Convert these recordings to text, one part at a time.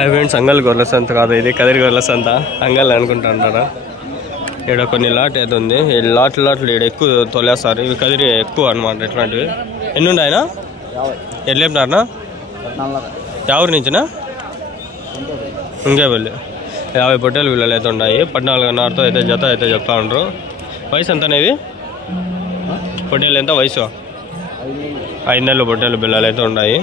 Hi friends, అంగల్ గొర్రెల సంత కాదు ఇది, కదిరి గొర్రెల సంత. అంగల్ అనుకుంటారా? ఇక్కడ కొన్ని లాట్ అయితే ఉంది. ఈ లాట్లు ఇక్కడ ఎక్కువ తోలేస్తారు. ఇవి కదిరి ఎక్కువ అనమాట. ఇట్లాంటివి ఎన్ని ఉన్నాయనా? ఎట్లేపినారనా? ఎవరి నుంచినా? ఇంకే వెళ్ళి 50 పొట్టేలు వీళ్ళు అయితే ఉన్నాయి. 14.5తో అయితే జత అయితే చెప్తా ఉండరు. వయసు ఎంత అనేవి పొట్టేలు? ఎంత వయసు? 5 నెలలు పొట్టేలు బిల్లలు అయితే ఉన్నాయి.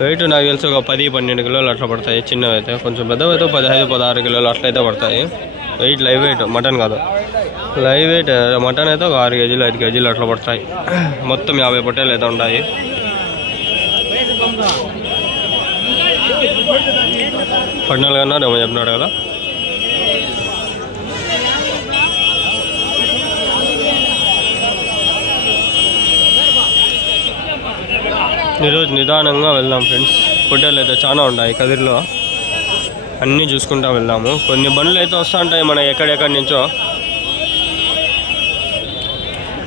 వెయిట్ నాకు తెలిసి ఒక 10-12 కిలోలు అట్లా పడతాయి. చిన్నవి అయితే కొంచెం పెద్దవి అయితే 15-16 కిలోలు అట్లయితే పడతాయి. వెయిట్ లైవ్ వెయిట్, మటన్ కాదు, లైవ్ వెయిట్ మటన్ అయితే ఒక 6 కేజీలు 5 కేజీలు అట్లా పడతాయి. మొత్తం 50 పొట్టేలు అయితే ఉన్నాయి. 14 అన్నారు ఏమో చెప్పినాడు కదా. ఈరోజు నిదానంగా వెళ్దాం ఫ్రెండ్స్. పొట్టేలు అయితే చాలా ఉన్నాయి కదిరిలో, అన్నీ చూసుకుంటా వెళ్దాము. కొన్ని బండ్లు అయితే వస్తూ ఉంటాయి మన ఎక్కడెక్కడి నుంచో.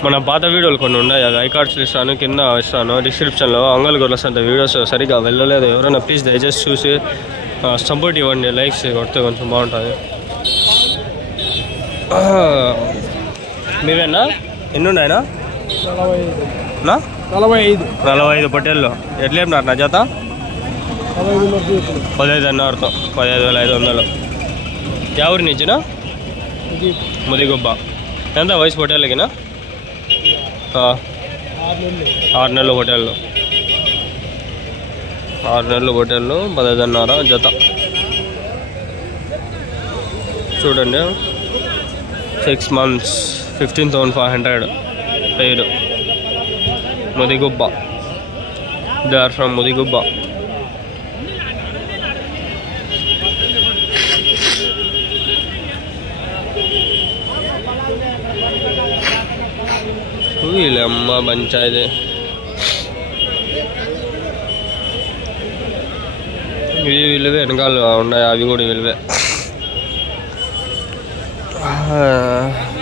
మన పాత వీడియోలు కొన్ని ఉన్నాయి, అది ఐకార్డ్స్ ఇస్తాను, కింద ఇస్తాను డిస్క్రిప్షన్లో. అంగల్ గొర్రెల సంత వీడియోస్ సరిగ్గా వెళ్ళలేదు. ఎవరైనా ప్లీజ్ దయచేసి చూసి సపోర్ట్ ఇవ్వండి, లైక్స్ కొడితే కొంచెం బాగుంటుంది. మీవేనా? ఎన్ని ఉన్నాయనా? 45 పొట్టేళ్ళు. ఎట్లేపినారు నా జత? 15.5తో 15,500. ఎవరి నుంచినా? ముదిగుబ్బ. ఎంత వయసు పొట్టేళ్ళకినా? 6 నెలలు పొట్టేళ్ళు. 6 నెలలు పొట్టేళ్ళు 15.5 జత. చూడండి, 6 months 15,500 పేరు. Mudigubba. They are from Mudigubba. వీళ్ళమ్మ పంచాయతీ. ఇవి విలువే, వెనకాల ఉన్నాయి అవి కూడా విలువే.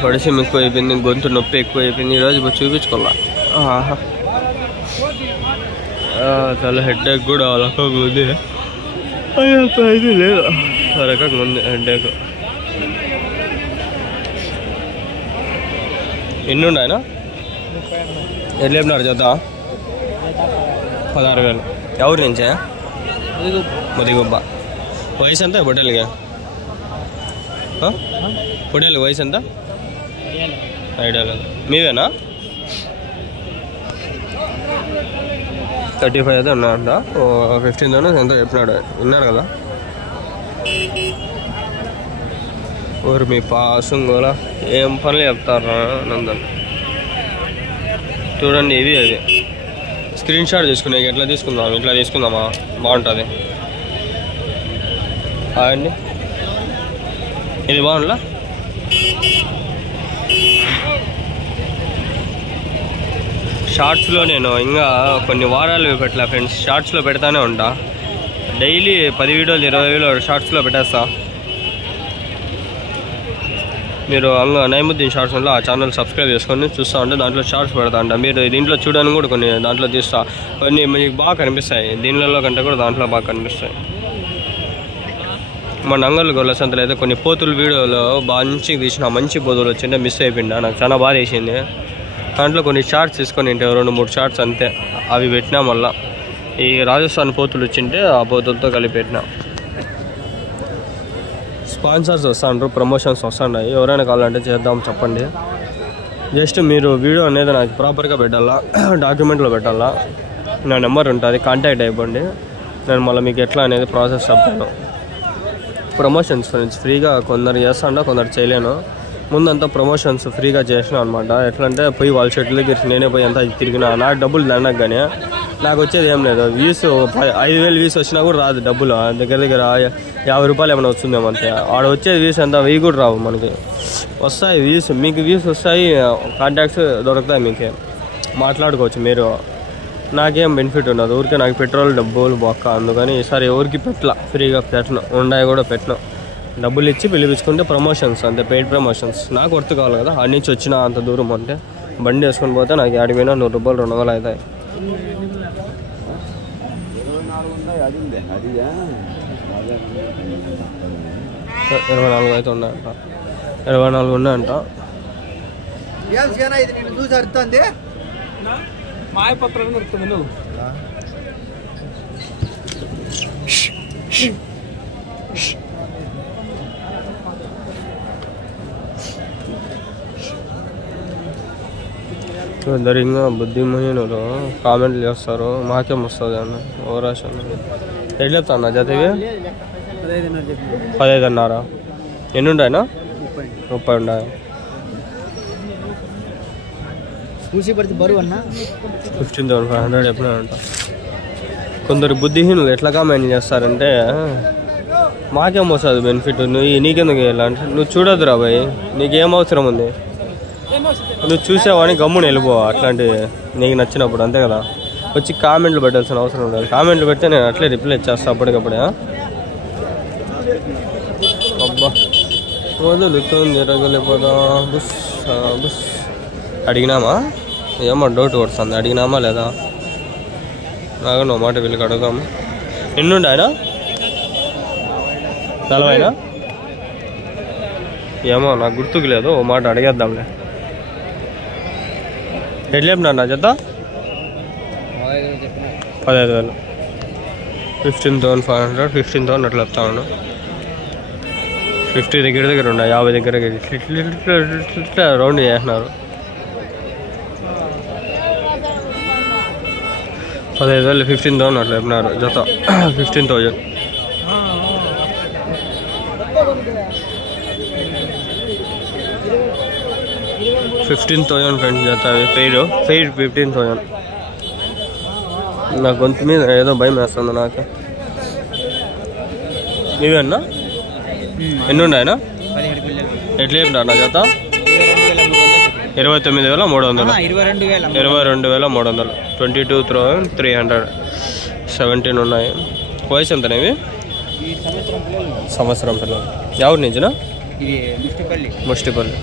పడిసం ఎక్కువ అయిపోయింది, గొంతు నొప్పి ఎక్కువ అయిపోయింది. ఈరోజు చూపించుకోవాలా. చాలా హెడ్ ఏక్ కూడా రకంగా ఉంది. ఇది లేదు, రకంగా ఉంది హెడ్ ఏక్. ఎన్ని ఉన్నాయన? ఎట్లా చెప్పినారు జత? 16,000. ఎవరి నుంచే? ముదిగుబ్బ. వయసు ఎంత పొట్టేళ్ళకి? పొట్టేళ్ళకి వయసు ఎంత? ఐడియా లేదు. మీవేనా? 35 అయితే ఉన్నాయంట. 15,000 ఎంతో చెప్పినాడు, విన్నారు కదా. ఊరు మీ పాసం కూడా ఏం పనులు చెప్తారా నందన్. చూడండి, ఇవి అది స్క్రీన్ షాట్ తీసుకునే ఎట్లా తీసుకుందాం, ఇట్లా తీసుకుందామా? బాగుంటుంది. అండి ఇది బాగుందా? షార్ట్స్లో నేను ఇంకా కొన్ని వారాలు పెట్టలే ఫ్రెండ్స్. షార్ట్స్లో పెడతానే ఉంటా. డైలీ 10 వీడియోలు 20 వీడియోలు షార్ట్స్లో పెట్టేస్తా. మీరు నైముద్దీన్ షార్ట్స్ వల్ల ఆ ఛానల్ సబ్స్క్రైబ్ చేసుకొని చూస్తూ ఉంటే దాంట్లో షార్ట్స్ పెడతా అంట. మీరు దీంట్లో చూడడానికి కూడా కొన్ని దాంట్లో తీస్తా. కొన్ని మీకు బాగా కనిపిస్తాయి, దీనిలో కంటే కూడా దాంట్లో బాగా కనిపిస్తాయి. మన అంగల్ గొర్రెల సంతలో అయితే కొన్ని పోతుల వీడియోలో మంచిగా తీసిన, మంచి పోతులు వచ్చింటే మిస్ అయిపోయిందా, నాకు చాలా బాధ వేసింది. దాంట్లో కొన్ని షార్ట్స్ తీసుకొని ఉంటే 2-3 షార్ట్స్ అంతే, అవి పెట్టినా. మళ్ళీ ఈ రాజస్థాన్ పోతులు వచ్చింటే ఆ పోతులతో కలిపి పెట్టినా. స్పాన్సర్స్ వస్తాండ్రు, ప్రమోషన్స్ వస్తున్నాయి. ఎవరైనా కావాలంటే చేద్దాం చెప్పండి. జస్ట్ మీరు వీడియో అనేది నాకు ప్రాపర్గా పెట్టాలా, డాక్యుమెంట్లో పెట్టాలా. నా నెంబర్ ఉంటుంది, కాంటాక్ట్ అయిపోండి. నేను మళ్ళీ మీకు ఎట్లా అనేది ప్రాసెస్ చెప్తాను. ప్రమోషన్స్ ఫ్రెండ్స్ ఫ్రీగా కొందరు చేస్తాండా, కొందరు చేయలేను. ముందంతా ప్రమోషన్స్ ఫ్రీగా చేసిన అనమాట. ఎట్లా అంటే పోయి వాళ్ళ షర్ట్ల దగ్గర నేనే పోయి అంతా తిరిగినా. నాకు డబ్బులు దండకు కానీ నాకు వచ్చేది ఏం లేదు. వ్యూస్ 5,000 వ్యూస్ వచ్చినా కూడా రాదు డబ్బులు. దగ్గర 50 రూపాయలు ఏమైనా వస్తుందేమో అంతే. ఆడ వచ్చేది వ్యూస్ అంతా 1000 కూడా రావు మనకి. వస్తాయి వ్యూస్, మీకు వ్యూస్ వస్తాయి, కాంటాక్ట్స్ దొరుకుతాయి, మీకు మాట్లాడుకోవచ్చు. మీరు నాకేం బెనిఫిట్ ఉండదు. ఊరికే నాకు పెట్రోల్ డబ్బులు బొక్క. అందుకని ఈసారి ఎవరికి పెట్టలా, ఫ్రీగా పెట్టను, ఉండాయి కూడా పెట్టను. డబ్బులు ఇచ్చి పిలిపించుకుంటే ప్రమోషన్స్ అంతే, పెయిడ్ ప్రమోషన్స్. నాకు వర్త్ కావాలి కదా, అన్ని నుంచి వచ్చిన అంత దూరం అంటే. బండి వేసుకొని పోతే నాకు ఆడిపోయినా 100 రూపాయలు 200 అవుతాయి. 24 అయితే ఉన్నాయంట. 24 ఉన్నాయంట. ఇది నేను చూసి అర్థంది మాయపత్రం వస్తుంది నువ్వు దరింగా బుద్ధిమహీనులు కామెంట్లు చేస్తారు, మాకేం వస్తుంది అన్న ఓవరాక్షన్. ఎట్లా చెప్తా అన్న జతవి 15.5. ఎన్ని ఉంటాయినా? 30 ఉంటాయి. చూసి పడితే బరువు అన్న 15,500 ఎప్పుడైనా అంట. కొందరు బుద్ధిహీనులు ఎట్లా కామెంట్ చేస్తారంటే మాకేం వస్తుంది బెనిఫిట్, నీకెందుకు వెళ్ళాలంటే నువ్వు చూడొద్దురా భయ్, నీకేం అవసరం ఉంది, నువ్వు చూసావని గమ్మున వెళ్ళిపో. అట్లాంటివి నీకు నచ్చినప్పుడు అంతే కదా, వచ్చి కామెంట్లు పెట్టాల్సిన అవసరం ఉండదు. కామెంట్లు పెడితే నేను అట్లే రిప్లై చేస్తాను అప్పటికప్పుడే. అబ్బా వదులుతుంది రగులిపోదా బుస్ బుస్. అడిగినామా? ఏమో డౌట్ కొడుతుంది, అడిగినామా లేదా? నాకు నువ్వు మాట వీళ్ళకి అడుగుదాము. ఎన్నుండి ఆయన 40 ఏమో నాకు గుర్తుకు లేదు, ఓ మాట అడిగేద్దాంలే. ఎట్లా చెప్పినా నా జత? 15,000. 15,500 15,000 అట్లా చెప్తాను. 50 దగ్గర ఉన్నాయి, 50 దగ్గర ఇట్లా రౌండ్ చేస్తున్నారు. 15,000 15,000 అట్లా చెప్పినారు జత. 15,000. 15,000 ఫ్రెండ్స్ జత. పెయిడ్ 15,000. నా గొంతు మీద ఏదో భయం వేస్తుంది నాకు. నీవేనా? ఎన్ని ఉన్నాయన? ఎట్లా చెప్పినా నా జత? 29,300. 22,300. 22,300. 17 ఉన్నాయి. వయసు ఎంతనేవి? సంవత్సరం పిల్లలు. ఎవరి నుంచినా? ముష్టిపల్లి.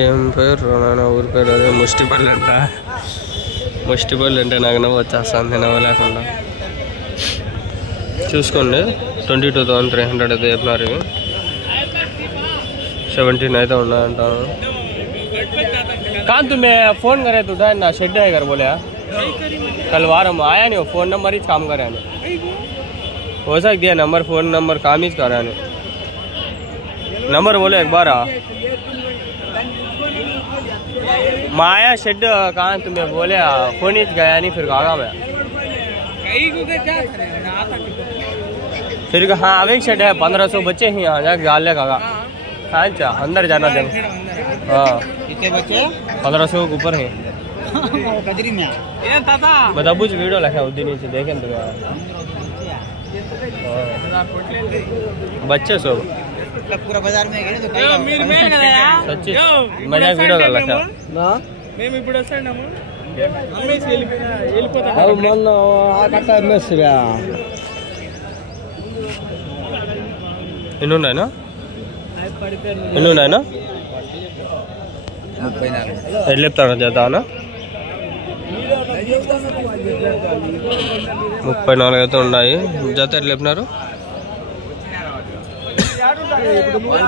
ఏం పేరు నాన్న ఊరి పేరు? అదే ముష్టిపల్లి అంట. ముష్టిపల్లి అంటే నాకు నవ్వు వచ్చేస్తుంది, నవ్వలేకుండా. చూసుకోండి 22,300 అయితే చెప్పినారు. 17 అయితే ఉన్నాయంట. कान तुम्हें फ़ोन करे तो उठा ना शेड है कर बोले कल वार हम आया नहीं, फ़ोन नंबर ही काम कर रहे हैं. हो सकती है नंबर फ़ोन नंबर काम ही कर रहे हैं. नंबर बोले एक बार माया शेड कहाँ तुम्हें बोले फ़ोन ही गया नहीं, फिर कहा मैं फिर हाँ अब एक शेड है 1,500 बच्चे ही यहाँ जाके गाल ले कहा. हाँ अच्छा अंदर जाना दे. हाँ कितने बच्चे? 1,500 के ऊपर है. कदरी में बता कुछ वीडियो लगा उस दिन से देखें तो बच्चे सब पूरा बाजार में गए तो सच्ची मजा वीडियो कर लगा ना మేము ఇప్పుడు వస్తాము అమ్మేసి వెళ్ళిపోతా మొన్న ఆ కట్ట అమ్మేస్తురా. ఎన్ని ఉన్నాయనా? ఎన్ని ఉన్నాయనా? 34. ఎట్లా చెప్తాను చేద్దా అన్న? 34 అయితే ఉన్నాయి జత. ఎట్లా చెప్పినారు?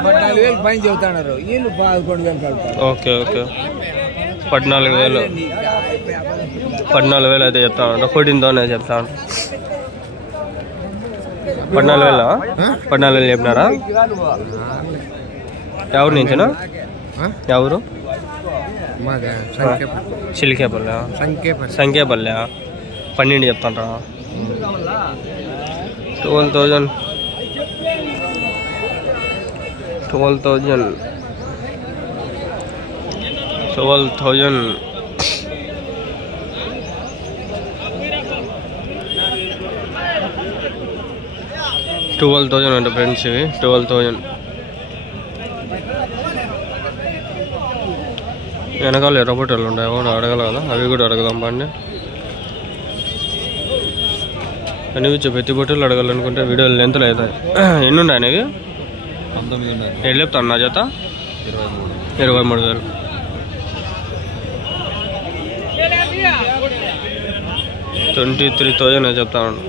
14,000 పైన చెబుతున్నారు, వీళ్ళు 11,000. Okay okay 14,000. 14,000 అయితే చెప్తాను. 14,000 చెప్తాను. 14,000 14,000 చెప్పినారా? ఎవరి నుంచినా? ఎవరు? చిలికేపల్లె. సంఖ్యాపల్లె 12 చెప్తాను. 12,000 12,000 12,000 అంటే ఫ్రెండ్స్ ఇవి 12,000. వెనకాల ఎర్రబొట్టలు ఉంటాయి, ఎవరు అడగల కదా, అవి కూడా అడగదాం పండి. అనిపించే ప్రతి బొట్టలు అడగాలనుకుంటే వీడియోలు లెంత్లు అవుతాయి. ఎన్ని ఉన్నాయి అనేవి? 19 ఉన్నాయి. ఎట్లా చెప్తాను నా జత? 23,000. 23,000 చెప్తాను.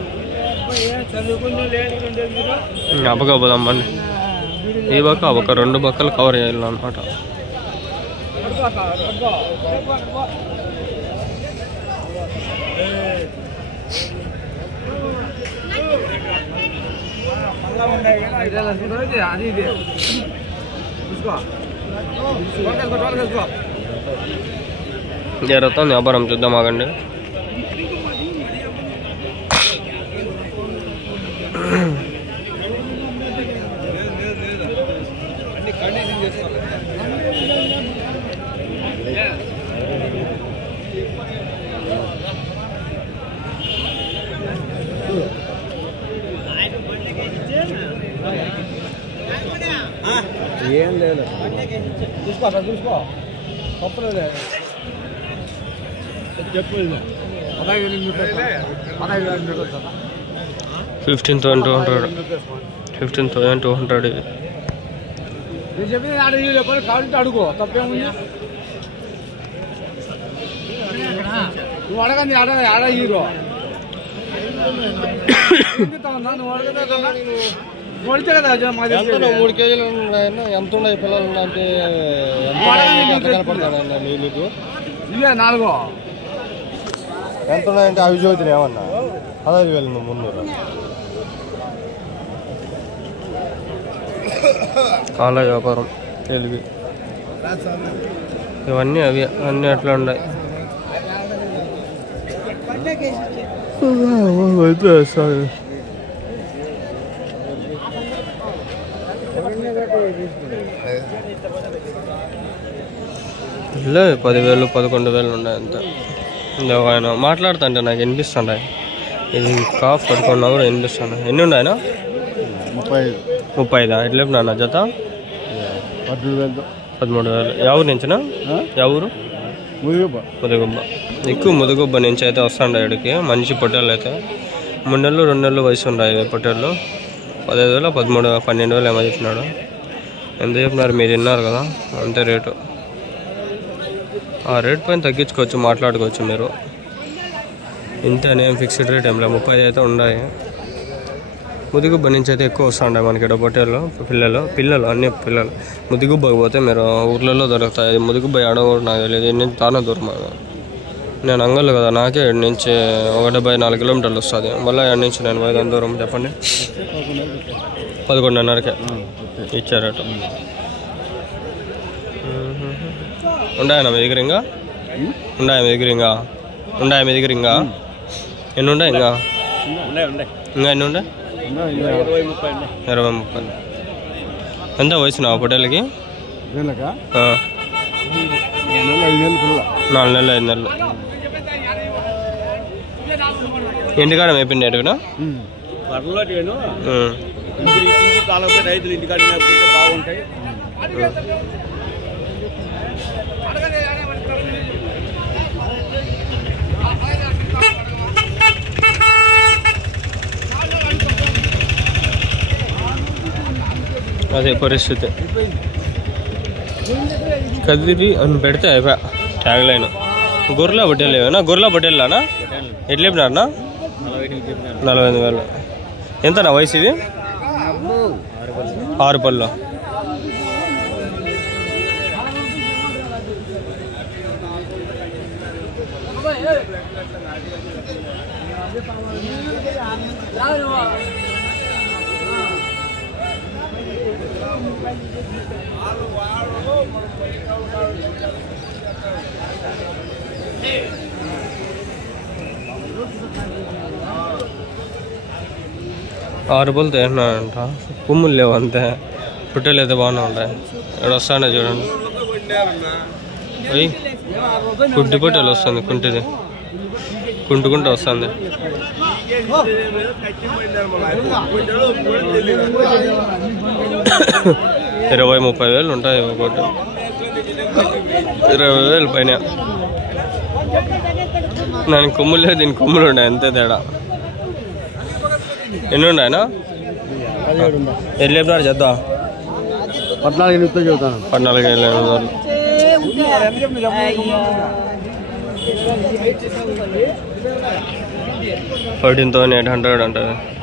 అబ్బగా పోదామండి. ఈ బక్క ఒక 2 బక్కలు కవర్ చేయాలన్నమాట. జరుగుతుంది వ్యాపారం, చూద్దాం ఆగండి. ఏం లేదు, చూసుకో చూసుకో తప్పలేదు. చెప్పు 15,200. 15,200 ఇది. నేను చెప్పింది కావాలంటే అడుగు, తప్పేముంది. నువ్వు అడగండి, ఆడ హీరో నువ్వు అడిగితే కదా 3 కేజీలు ఎంత ఉన్నాయి పిల్లలు అంటే కనపడతాడన్న నీకు? ఇవే 4 ఎంత ఉన్నాయంటే అవి చదువుతున్నాయి ఏమన్నా 16,000 300. కాల వ్యాపారం తెలుగు ఇవన్నీ అవి అన్నీ అట్లా ఉన్నాయి. లే 10,000 11,000 ఉన్నాయి అంత. ఆయన మాట్లాడుతుంటే నాకు వినిపిస్తుంటాయి. ఇది కాఫ్ పట్టుకున్నా కూడా వినిపిస్తున్నాయి. ఎన్ని ఉన్నాయన? 35. ఎట్లా నాన్న జత? 13,000. ఎవరు నుంచినా? ఎవరు? ముదుగుబ్బ. ఎక్కువ ముదుగుబ్బ నుంచి అయితే వస్తుండే ఇక్కడికి మంచి పొట్టేళ్ళు అయితే. 3 నెలలు 2 నెలలు వయసు ఉన్నాయి పొట్టేళ్ళు. 15,000 13,000 12,000 ఏమో చెప్పినాడు. ఎంత చెప్పినారు మీరు విన్నారు కదా, అంతే రేటు. ఆ రేట్ పైన తగ్గించుకోవచ్చు, మాట్లాడుకోవచ్చు మీరు. ఇంతనేం ఫిక్స్డ్ రేట్ ఏం లేదు, 30 అయితే ఉన్నాయి. ముదిగుబ్బ నుంచి అయితే ఎక్కువ వస్తుంటాయి మనకి ఇక్కడ పొట్టేళ్ళు. పిల్లలు అన్ని పిల్లలు. ముదిగుబ్బకి పోతే మీరు ఊర్లలో దొరుకుతాయి. ముదిగుబ్బ ఆడో కూడా నాకు తెలియదు. నేను తానా దూరం, నేను అంగళ్ళు కదా, నాకే 7 నుంచి 174 కిలోమీటర్లు వస్తుంది. మళ్ళీ 7 నుంచి నేను పోయేది అంత దూరం చెప్పండి. 11:30కే ఇచ్చారట. ఉండాయన మీ దగ్గర ఇంకా? ఉండాయా మీ దగ్గర ఇంకా? ఉండాయా మీ దగ్గర ఇంకా? ఎన్ని ఉన్నాయి ఇంకా? ఎన్ని ఉండే? 20-30. ఎంత వయసు నా పొట్టేళ్ళకి? 4 నెలలు 5 నెలలు. ఇంటికాడ మేపిండి ఎటుకునా? రైతులు ఇంటికాడ మేపుకుంటే బాగుంటాయి. అదే పరిస్థితి. కదిరి అని పెడితే అయిపోయా ట్యాగ్ లైన్. గొర్రెల పొట్టేళ్ళేనా? గొర్రెల పొట్టేళ్ళనా? ఎట్లా చెప్పినారనా? 45,000. ఎంతనా వయసు ఇది? 6 పళ్ళు. రూపాయలు తింటున్నాడంట. కొమ్ములు లేవు అంతే. పుట్టెలు అయితే బాగానే ఉంటాయి. ఇక్కడ వస్తానే చూడండి. కుట్టి పొట్టెలు వస్తుంది. కుంటిది కుంటుకుంటూ వస్తుంది. 20-30 వేలు ఉంటాయి ఒకటి. 20,000 పైన. దానికి కొమ్ములు లేదు, దీనికి కొమ్ములు ఉన్నాయి, అంతే తేడా. ఎన్ని ఉన్నాయనా? ఎట్లా చెప్పినారు చేద్దా? 14,800 చెబుతాను. 14,800. 14,800 ఉంటుంది.